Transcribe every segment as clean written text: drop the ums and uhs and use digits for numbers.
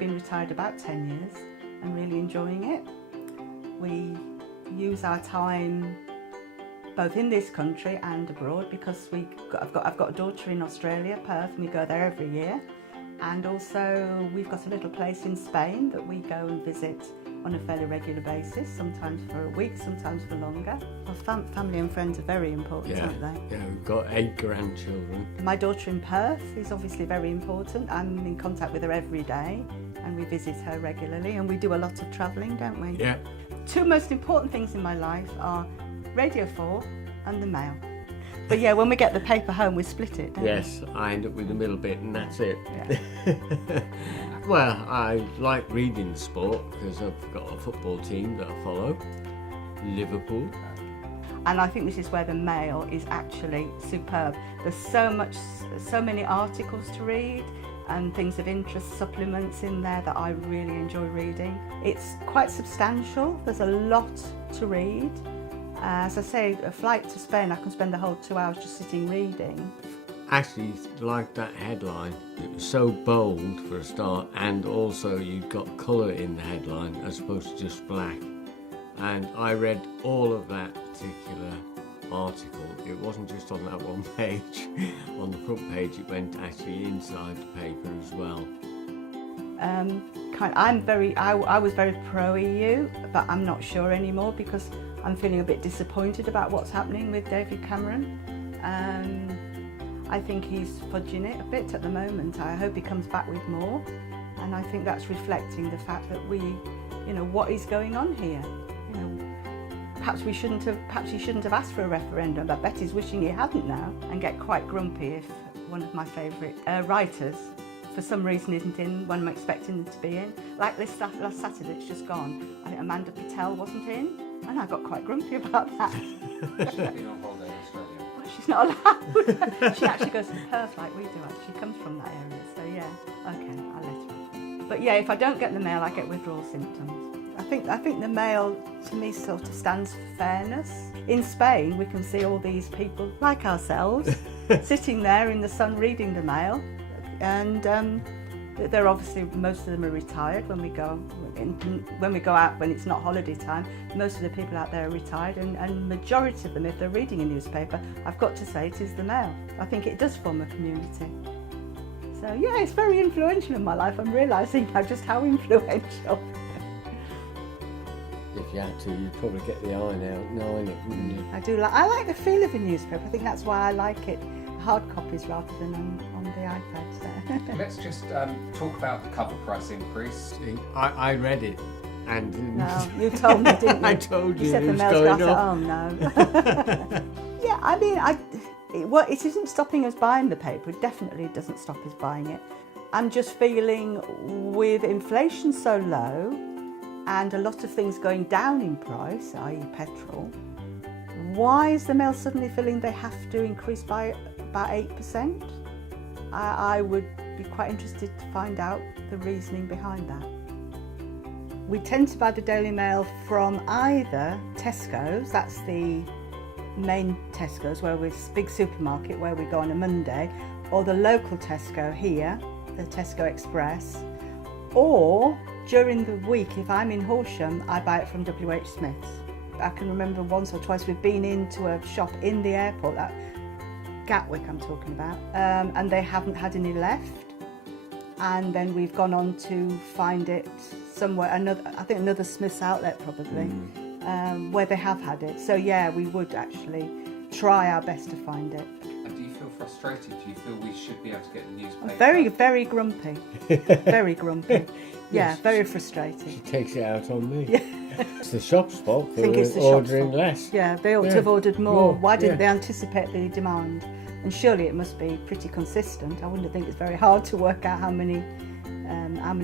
been retired about 10 years and really enjoying it. We use our time both in this country and abroad because I've got a daughter in Australia, Perth, and we go there every year. And also we've got a little place in Spain that we go and visit on a fairly regular basis, sometimes for a week, sometimes for longer. Well, family and friends are very important, aren't they? Yeah, we've got 8 grandchildren. My daughter in Perth is obviously very important. I'm in contact with her every day and we visit her regularly, and we do a lot of travelling, don't we? Yeah. 2 most important things in my life are Radio 4 and the mail. But yeah, when we get the paper home, we split it, don't Yes, I end up with the middle bit and that's it. we? Yeah. Well, I like reading sport because I've got a football team that I follow, Liverpool. And I think this is where the mail is actually superb. There's so many articles to read and things of interest, supplements in there that I really enjoy reading. It's quite substantial, there's a lot to read. As I say, a flight to Spain, I can spend the whole 2 hours just sitting reading. Actually, like that headline, it was so bold for a start, and also you got colour in the headline as opposed to just black. And I read all of that particular article. It wasn't just on that one page. On the front page, it went actually inside the paper as well. I was very pro-EU, but I'm not sure anymore because I'm feeling a bit disappointed about what's happening with David Cameron. I think he's fudging it a bit at the moment. I hope he comes back with more, and I think that's reflecting the fact that what is going on here? Perhaps he shouldn't have asked for a referendum. I bet he's wishing he hadn't now, and get quite grumpy if one of my favourite writers for some reason isn't in when I'm expecting them to be in. Like this last Saturday, it's just gone. I think Amanda Patel wasn't in, and I got quite grumpy about that. She's been on holiday in Australia. Well, she's not allowed. She actually goes to Perth like we do. She comes from that area, so yeah. Okay, I'll let her. But yeah, if I don't get the mail, I get withdrawal symptoms. I think the mail to me sort of stands for fairness. In Spain, we can see all these people like ourselves sitting there in the sun reading the mail, and they're obviously, most of them are retired when we go out when it's not holiday time. Most of the people out there are retired, and majority of them, if they're reading a newspaper, I've got to say it is the mail. I think it does form a community. So yeah, it's very influential in my life. I'm realising now just how influential. If you had to, you'd probably get the iron out, nine it, wouldn't you? I like the feel of a newspaper. I think that's why I like it, hard copies rather than on the iPad. So. Let's just talk about the cover price increase. I read it and... No, you told me, didn't you? I told you. You said it the was mail's going got up. oh no. Yeah, I mean, it isn't stopping us buying the paper. It definitely doesn't stop us buying it. I'm just feeling with inflation so low and a lot of things going down in price, i.e. petrol, why is the mail suddenly feeling they have to increase by about 8%? I would be quite interested to find out the reasoning behind that. We tend to buy the Daily Mail from either Tesco's, that's the main Tesco's, where we're a big supermarket where we go on a Monday, or the local Tesco here, the Tesco Express, or during the week, if I'm in Horsham, I buy it from WH Smith's. I can remember once or twice we've been into a shop in the airport, that Gatwick I'm talking about, and they haven't had any left. And then we've gone on to find it somewhere, another Smith's outlet probably, where they have had it. So yeah, we would actually try our best to find it. And do you feel frustrated? Do you feel we should be able to get the newspaper? Very, very grumpy. Very grumpy. Yeah, Yes. very frustrated. She takes it out on me. Yeah. It's the shop's fault for think it's the shop's ordering fault. less. Yeah, they ought to Yeah. have ordered more. Why didn't yeah. they anticipate the demand? And surely it must be pretty consistent. I wouldn't think it's very hard to work out how many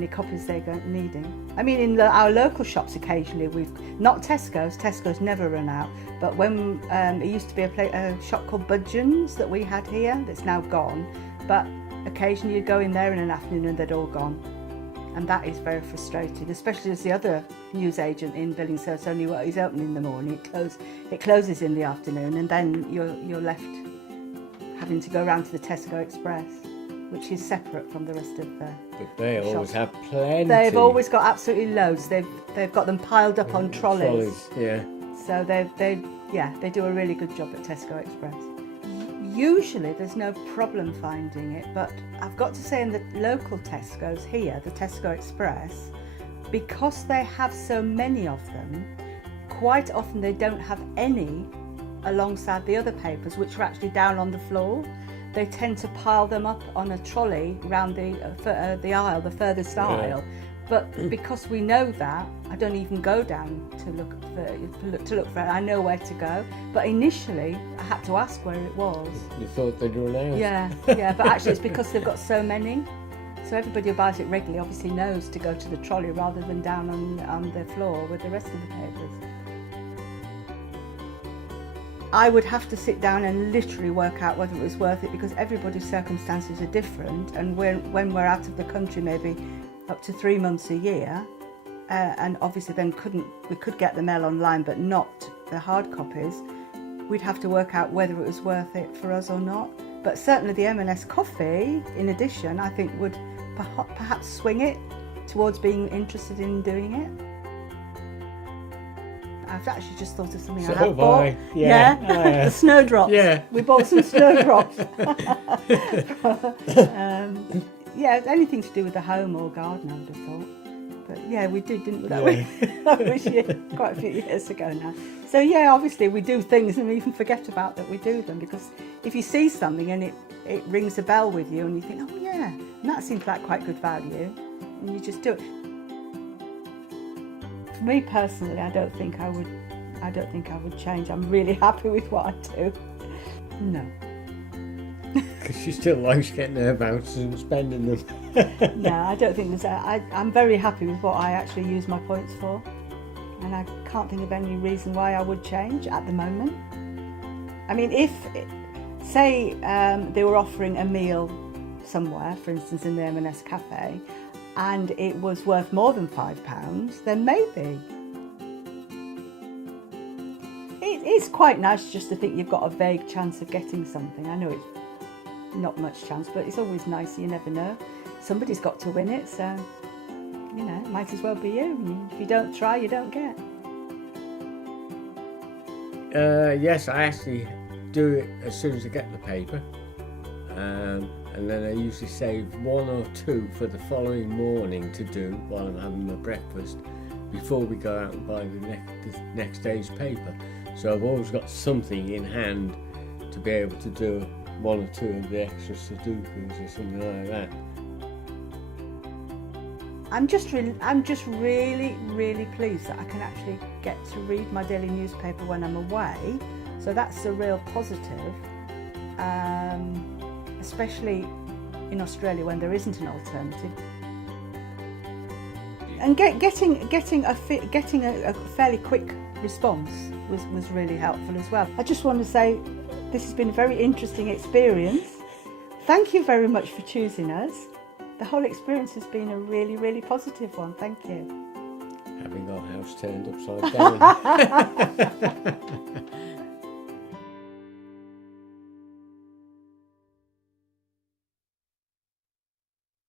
copies they're needing. I mean, in our local shops occasionally we've, not Tesco's never run out, but when it used to be a shop called Budgeons that we had here, that's now gone, but occasionally you'd go in there in an afternoon and they'd all gone. And that is very frustrating, especially as the other newsagent in Billingshurst only is open in the morning. It closes in the afternoon, and then you're left having to go around to the Tesco Express. which is separate from the rest of the. But they always shop. have plenty. They've always got absolutely loads. They've got them piled up on trolleys. Yeah. So they do a really good job at Tesco Express. Usually there's no problem finding it, but I've got to say in the local Tesco's here, the Tesco Express, because they have so many of them, quite often they don't have any alongside the other papers, which are actually down on the floor. They tend to pile them up on a trolley around the aisle, the furthest aisle. But because we know that, I don't even go down to look for it. I know where to go. But initially, I had to ask where it was. You thought they'd run out? Yeah. But actually, it's because they've got so many. So everybody who buys it regularly obviously knows to go to the trolley rather than down on the floor with the rest of the papers. I would have to sit down and literally work out whether it was worth it, because everybody's circumstances are different, and when we're out of the country maybe up to 3 months a year, and obviously then we could get the mail online but not the hard copies, we'd have to work out whether it was worth it for us or not. But certainly the M&S coffee, in addition, I think would perhaps swing it towards being interested in doing it. I've actually just thought of something I have bought. Yeah. The snowdrops. Yeah. We bought some snowdrops. Anything to do with the home or garden, I would have thought. But yeah, we did, didn't we? That was quite a few years ago now. So yeah, obviously we do things and we even forget about that we do them, because if you see something and it rings a bell with you and you think, oh yeah, and that seems like quite good value, and you just do it. For me personally, I don't think I would change. I'm really happy with what I do. No. Because she still likes getting her vouchers and spending them. No, I don't think there's. I'm very happy with what I actually use my points for, and I can't think of any reason why I would change at the moment. I mean, if, say, they were offering a meal somewhere, for instance in the M&S cafe, and it was worth more than £5, then maybe. It's quite nice just to think you've got a vague chance of getting something. I know it's not much chance, but it's always nice, you never know. Somebody's got to win it, so, it might as well be you. If you don't try, you don't get. Yes, I actually do it as soon as I get the paper. And then I usually save 1 or 2 for the following morning to do while I'm having my breakfast before we go out and buy the next day's paper. So I've always got something in hand to be able to do 1 or 2 of the extra Sudokus or something like that. I'm just really, really pleased that I can actually get to read my daily newspaper when I'm away. So that's a real positive. Especially in Australia when there isn't an alternative, and getting a fairly quick response was really helpful as well. I just want to say this has been a very interesting experience. Thank you very much for choosing us. The whole experience has been a really, really positive one. Thank you. Having our house turned upside down.